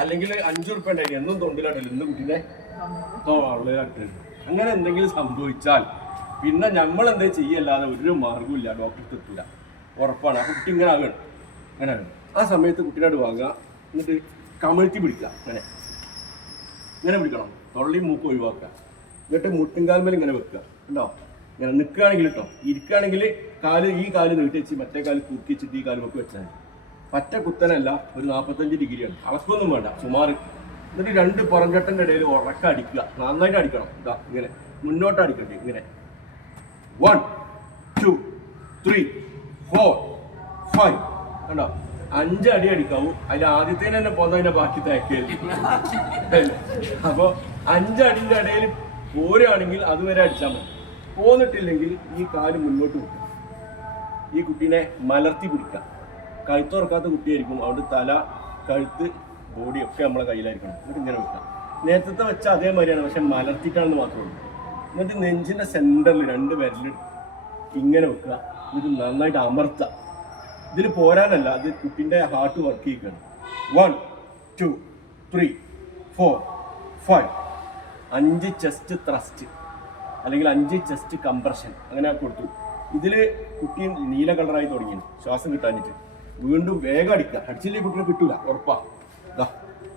അല്ലെങ്കിൽ 5 ഉറുപ്പ്യ ഉണ്ടായിരുന്നു എന്നും തൊണ്ടിലാട്ടല്ലോ ഇന്ന് കുട്ടീനെ അങ്ങനെ എന്തെങ്കിലും സംഭവിച്ചാൽ പിന്നെ നമ്മൾ എന്താ ചെയ്യല്ലാതെ ഒരു മാർഗമില്ല, ഡോക്ടർക്ക് എത്തൂല, ഉറപ്പാണ്. അപ്പൊ കുട്ടി ഇങ്ങനെ ആകണം, അങ്ങനെ ആകണം. ആ സമയത്ത് കുട്ടീനോട് വാങ്ങുക, എന്നിട്ട് കമിഴ്ത്തി പിടിക്കുക, ഇങ്ങനെ പിടിക്കണം, തൊള്ളി മൂക്ക് ഒഴിവാക്കുക. എന്നിട്ട് മുട്ടിൻകാൽമേൽ ഇങ്ങനെ വെക്കുക, ഉണ്ടോ? ഇങ്ങനെ നിൽക്കുകയാണെങ്കിൽ കേട്ടോ, ഇരിക്കുകയാണെങ്കിൽ ഈ കാല് നീട്ടി വെച്ച് മറ്റേ കാല് കുത്തി വെച്ചിട്ട് ഈ കാല് വെക്ക് വെച്ചാൽ പറ്റ കുത്തനല്ല, ഒരു 45 ഡിഗ്രിയാണ്, അളക്കൊന്നും വേണ്ട, സുമാറ്. എന്നിട്ട് 2 പുറംകെട്ടൻ്റെ ഇടയിൽ ഉറക്കം അടിക്കുക, നന്നായിട്ട് അടിക്കണം. ഇതാ ഇങ്ങനെ മുന്നോട്ട് അടിക്കണ്ടേ, ഇങ്ങനെ 1 2 3 4 5 കണ്ടോ, 5 അടി അടിക്കാവൂ. അതിൽ ആദ്യത്തേന് തന്നെ പോന്നതിന്റെ ബാക്കി തേക്കായിരുന്നു. അപ്പോൾ 5 അടിന്റെ ഇടയിൽ പോരുകയാണെങ്കിൽ അതുവരെ അടിച്ചാൽ മതി. പോന്നിട്ടില്ലെങ്കിൽ ഈ കാല് മുന്നോട്ട് വെക്കുക, ഈ കുട്ടീനെ മലർത്തി പിടിക്കുക. കഴുത്തുറക്കാത്ത കുട്ടിയായിരിക്കും, അവിടെ തല, കഴുത്ത്, ബോഡി ഒക്കെ നമ്മളെ കയ്യിലായിരിക്കണം. എന്നിട്ട് ഇങ്ങനെ വെക്കുക. നേരത്തെ വെച്ചാൽ അതേമാതിരിയാണ്, പക്ഷെ മലർത്തിക്കാണെന്ന് മാത്രമേ ഉള്ളൂ. എന്നിട്ട് നെഞ്ചിൻ്റെ സെൻറ്ററിൽ 2 വിരൽ ഇങ്ങനെ വെക്കുക. ഇത് നന്നായിട്ട് അമർത്തുക. ഇതിൽ പോരാനല്ല, അത് കുട്ടീൻ്റെ ഹാർട്ട് വർക്ക് ചെയ്യിക്കുകയാണ്. 1 2 3 4 5 5 ചെസ്റ്റ് ത്രസ്റ്റ് അല്ലെങ്കിൽ 5 ചെസ്റ്റ് കംപ്രഷൻ അങ്ങനെ കൊടുത്തു. ഇതിൽ കുട്ടി നീല കളറായി തുടങ്ങി, ശ്വാസം കിട്ടാഞ്ഞിട്ട്. വീണ്ടും വേഗം അടിക്കുക, അടിച്ചില്ലേ കുട്ടിനെ കിട്ടൂല, ഉറപ്പാ. ഇതാ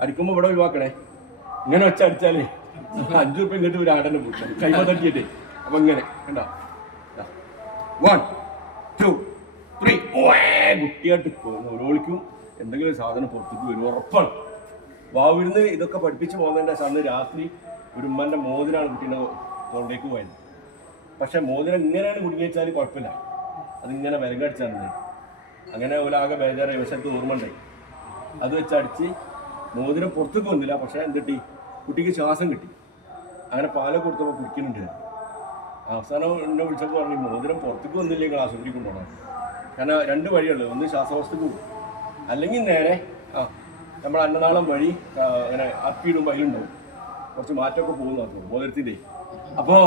അടിക്കുമ്പോൾ ഇവിടെ ഒഴിവാക്കണേ. ഇങ്ങനെ വെച്ച് അടിച്ചാലേ 5 ഉറുപ്പ്യ ഇങ്ങോട്ട് ഒരു ആടനെ പോയി കൈമ തട്ടിയിട്ടേ. അപ്പൊ ഇങ്ങനെ കണ്ടോ, 1 2 3 കുട്ടിയായിട്ട് ഓരോളിക്കും എന്തെങ്കിലും സാധനം പുറത്തേക്ക് വരും, ഉറപ്പാണ്. വാവിരുന്ന് ഇതൊക്കെ പഠിപ്പിച്ച് പോകുന്നതിൻ്റെ അന്ന് രാത്രി ഒരു ഉമ്മൻ്റെ മോതിരാണ് കുട്ടീൻ്റെ തൊണ്ടേക്ക് പോയത്. പക്ഷെ മോതിരം ഇങ്ങനെയാണ് കുടുങ്ങി വെച്ചാൽ കുഴപ്പമില്ല, അതിങ്ങനെ വിലങ്ങടിച്ചാൽ അങ്ങനെ ഒരാകെ ബേജാറായി. പക്ഷെ എനിക്ക് ഓർമ്മ ഉണ്ടായി, അത് വെച്ചടിച്ച് മോതിരം പുറത്തേക്ക് വന്നില്ല. പക്ഷെ എന്തിട്ടി, കുട്ടിക്ക് ശ്വാസം കിട്ടി. അങ്ങനെ പാലൊക്കെ കൊടുത്തപ്പോൾ കുടിക്കുന്നുണ്ട്. അവസാനം എന്നെ വിളിച്ചപ്പോൾ പറഞ്ഞു, മോതിരം പുറത്തേക്ക് വന്നില്ലെങ്കിൽ ആശുപത്രി കൊണ്ടുപോകണം. കാരണം 2 വഴിയുള്ളത്, ഒന്ന് ശ്വാസവസ്ഥക്ക് പോകും, അല്ലെങ്കിൽ നേരെ നമ്മുടെ അന്നനാളം വഴി അങ്ങനെ അപ്പിയിടുമ്പോൾ അതിലുണ്ടാവും, കുറച്ച് മാറ്റമൊക്കെ പോകുന്നു മോതിരത്തിൻ്റെ. അപ്പോൾ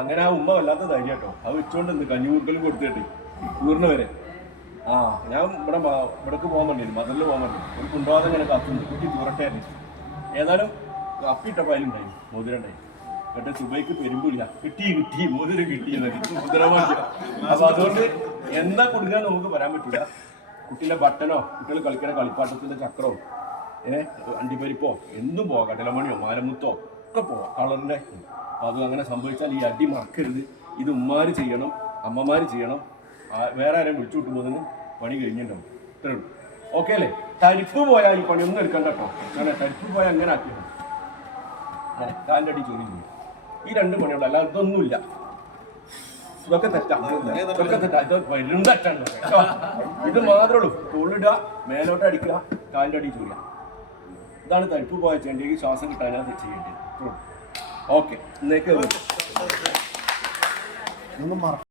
അങ്ങനെ ആ ഉമ്മ വല്ലാത്ത ധൈര്യം കേട്ടോ, അത് വെച്ചുകൊണ്ട് നിന്ന് കഞ്ഞികൂർക്കലും കൊടുത്തിട്ട് ഊറിന് വരെ. ഞാൻ ഇവിടേക്ക് പോകാൻ വേണ്ടിയിരുന്നു, മദറിൽ പോകാൻ വേണ്ടി ഒരു കൊണ്ടുപോകാതെ ഇങ്ങനെ കാത്തുണ്ട്, കുട്ടി തൂറട്ടായിരുന്നു. ഏതായാലും അപ്പിയിട്ടപ്പോൾ അതിലുണ്ടായി, മോതിരം ഉണ്ടായി. എന്നിട്ട് സുബൈക്ക് പെരുമ്പില്ല, കിട്ടി മോതിരം കിട്ടിയെന്നത് മുദ്രമാക്കി. അപ്പൊ അതുകൊണ്ട് എന്താ കൊടുക്കാൻ നമുക്ക് പറയാൻ പറ്റില്ല. കുട്ടിയുടെ ബട്ടനോ, കുട്ടികൾ കളിക്കുന്ന കളിപ്പാട്ടത്തിന്റെ ചക്രോ, അണ്ടിപ്പരിപ്പോ എന്തും പോവാം, കടലമണിയോ മാലമുത്തോ ഒക്കെ പോവാം, കളറിന്റെ. അത് അങ്ങനെ സംഭവിച്ചാൽ ഈ അടി മറക്കരുത്. ഇത് ഉമ്മാര് ചെയ്യണം, അമ്മമാര് ചെയ്യണം. വേറെ ആരെയും വിളിച്ചു വിട്ടുപോകുന്നതിന് പണി കഴിഞ്ഞിട്ടുണ്ടാവും. ഇത്രേ ഉള്ളൂ. ഓക്കെ അല്ലേ? തരിപ്പ് പോയാൽ ഈ പണിയൊന്നും എടുക്കണ്ട കേട്ടോ. അങ്ങനെ തരിപ്പ് പോയാൽ അങ്ങനെ ആക്കിയാണ്, അങ്ങനെ കാലിൻ്റെ അടി ചോദ്യം ചെയ്യും. ഈ 2 പണിയുള്ളൂ, അല്ലാതെ ഇതൊന്നുമില്ല. ഇതൊക്കെ തെറ്റാണ്, ഇതൊക്കെ തെറ്റാ, ഇത് വരും തെറ്റാണ് കേട്ടോ. ഇത് മാത്രമേ ഉള്ളൂ. തോളിടുക, മേലോട്ട് അടിക്കുക, കാലിൻ്റെ അടി ചോദിക്കുക. ഇതാണ് തരിപ്പ് പോയ ചെയ്യേണ്ടത്, ശ്വാസം കിട്ടാനാണ് ചെയ്യേണ്ടത്. ഓക്കെ, ഇന്നേക്ക്